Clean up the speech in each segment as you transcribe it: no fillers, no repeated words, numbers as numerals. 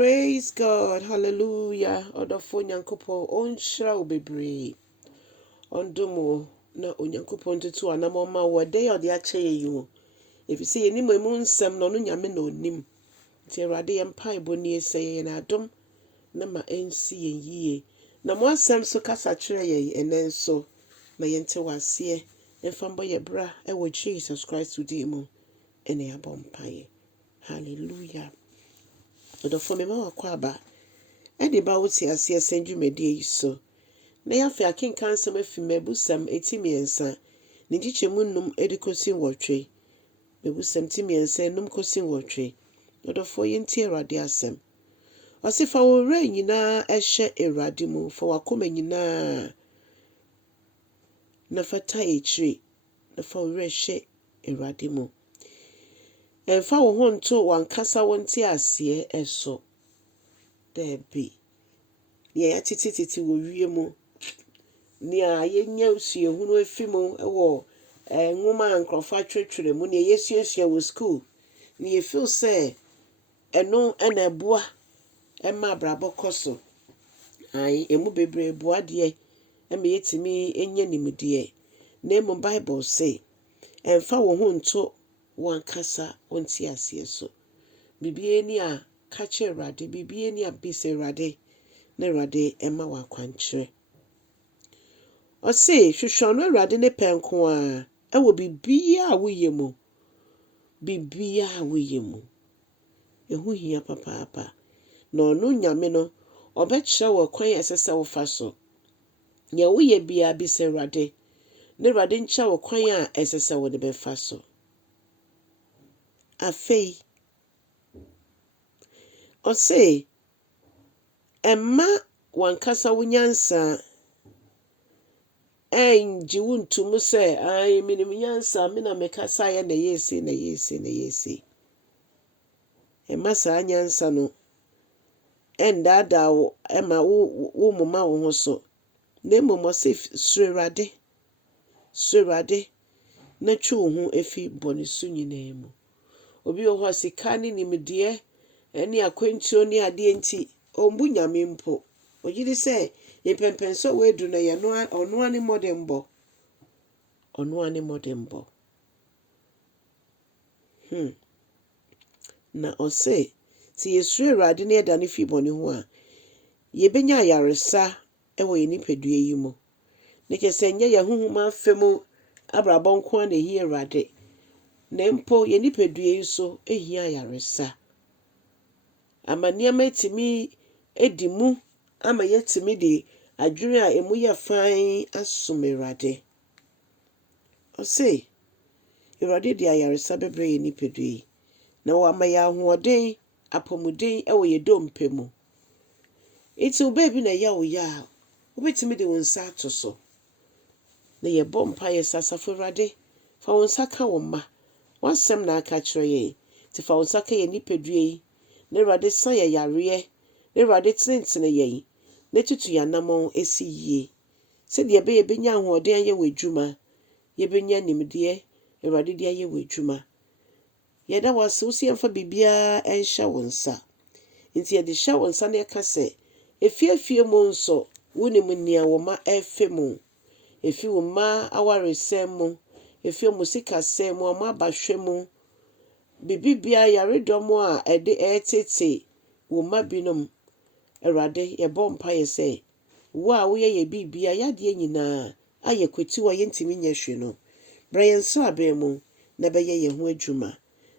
Praise God. Hallelujah. Odofo nyankopon onhyira wo bebree. Ondomo na onyankopon tutu anamoma wo de yode ache yi ho. Efise ye nim emu nsem no no nyame na onim. Ti Awurade ye mpa iboni ese ye na adom na ma ensi ye yie. Na mo asem so kasa kire ye enenso na ye nte wase emfambo ye bra e wo Jesus Christ udi mu ene abompaye. Hallelujah. Odofo me ma wakwa aba. Edi ba wuti ase senjumedie yi so. Na ya fe akenkan sem afi mebusam etimiensa. Ne gichemu num edikosin wotwe. Mebusam timiensa num kosin wotwe. Odofo yenti Awurade asem. Osifa wo re nyina ehye Awurade mu, fa wakoma nyina na fata echire. Na fa wo re hye Awurade mu. Emfa wo ho nto wankasa wonte ase eso. Debi. Ya tititi wo wie mu. Nia yenya usuehunu afi mu ewo nwoma ankrofo twetwere mu ne yesuesua wo school. Ne ye feel say eno na eboa ema brabo koso. Ai emu bebre boa de ema yetimi enya nimdeɛ. Na emu Bible say emfa wo ho nto wankasa onti ase so. Bibie ni a kache Awurade, bibie ni a bise Awurade. Na Awurade ema wakwankyere. Ose hwehwano Awurade ne penko a ewo bibia a woyɛ mu. Bibia a woyɛ mu. Ehu hia papa. Na ɔno nyame no ɔbɛkyerɛ wo kwan esese wo fa so. Nya woyɛ bia bise Awurade. Na Awurade nkyerɛ wo kwan a esese wo de befa so. Afei ose emma wankasa wonyansa enji wuntumu se ai minim nyansa mina mekasa ya na yesi. Emma sa nyansa no endada wo ema wo moma wo ho so. Na momo se surade na twu ho efi bonisu nyina mu. Obi wo ho sika ni nimdeɛ eni akwantuo ni ade enti ombu nyame mpo. Ogidi se yepempenso we du na ye no ono ani modembo. Na ose ti yesu Awurade na yeda ne fi boni ho a yebenya ayaresa ewo ye nipadua yi mu. Ne kese nya ye huhuma afemu abrabɔ nko na hi Awurade. Na mpo ye nipadua yi so ehia ayaresa. Amaniama etimi edimu ama yetimi de adwene a emu ye fan asom Awurade. Ose Awurade de ayaresa bebre ye nipadua yi. Na wa ma ya ahoɔden apɔmuden ewo ye dompe mu. Iti wo baby na ya wo ya. Wobetimi de wonsa ato so. Na ye bompa ye sasafo Awurade. Fa wonsa ka wo ma. Wansem na aka kyerɛ ye. Ti fa wonsa ka ye nipadua yi. Na Awurade sa ye yare. Na Awurade tenetene ye. Na tutu yanamon esi yie. Se de be ye benya ahoɔden ye w'adwuma. Ye benya nimdeɛ Awurade de ye w'adwuma. Ye da wase wo se mfa bibia enhye wo nsa. Nti ye de hye wo nsa na ye ka se efie mu nso wonim nia wo ma efe mu. Efi wo ma awaresem mu. Efi mu sikasem mu ama abahwe mu. Bibibia yaredom a ede etete wo ma binom. Awurade ye bompa ye se wo a wo ye bibia yade nyina aye kweti wo ye ntimi nya hwe no. Bra ye nso abemu na be ye ho adwuma.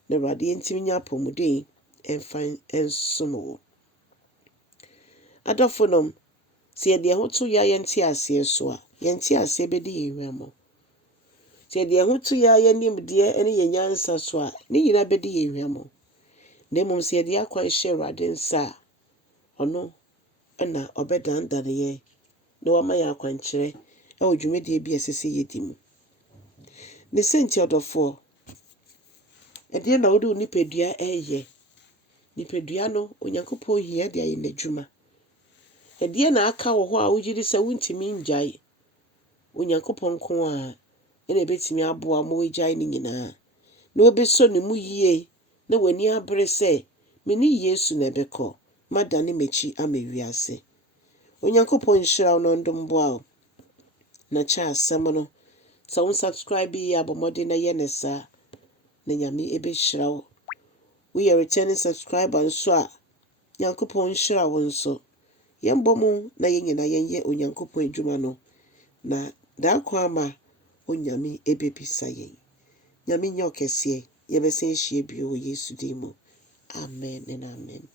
Na Awurade ye ntimi nya apɔmuden emfan ensomo. Adofonom se ye de ho to ya ye nti ase so a ye nti ase be de ye hwamo. Se ye de ho to ya ye nimdeɛ ene ye nyansa so a ne nyina be de ye hwamo. Na mmom se ye de akwan hye Awurade nsa ono na obedandane ye na wama ya akwankyerɛ ewo dwumedie bi esese yedi mu. Ne senti odofo ede na wode nipadua eye. Nipadua no onyankopɔn hia de aye n'adwuma. Ede na aka wo ho a wogidi se wuntimi ngyae. Onyankopɔn ko a ene betimi aboa mo wegyae ni nyina. Na obeso ne mu yie na wani abre se meni Yesu na ebekɔ. madane mechi ama wiase. Onyankopɔn nhyira wo no ndom boa wo. Na cha asɛm no, sɛ wo subscribe yi abɔmmɔden na yɛ ne saa, na nyame ɛbɛhyira wo. Woyɛ returning subscriber nso a, nyankopɔn nhyira wo nso. Yɛmbɔ mu na yɛnyina yɛnyɛ onyankopɔn adwuma no, na daakɔ ama onyame ɛbɛbisa yɛn. Nyame nyɛ ɔkɛseɛ. Yɛbɛsɛ nhyia bio wɔ Yesu din mu. Amen and amen.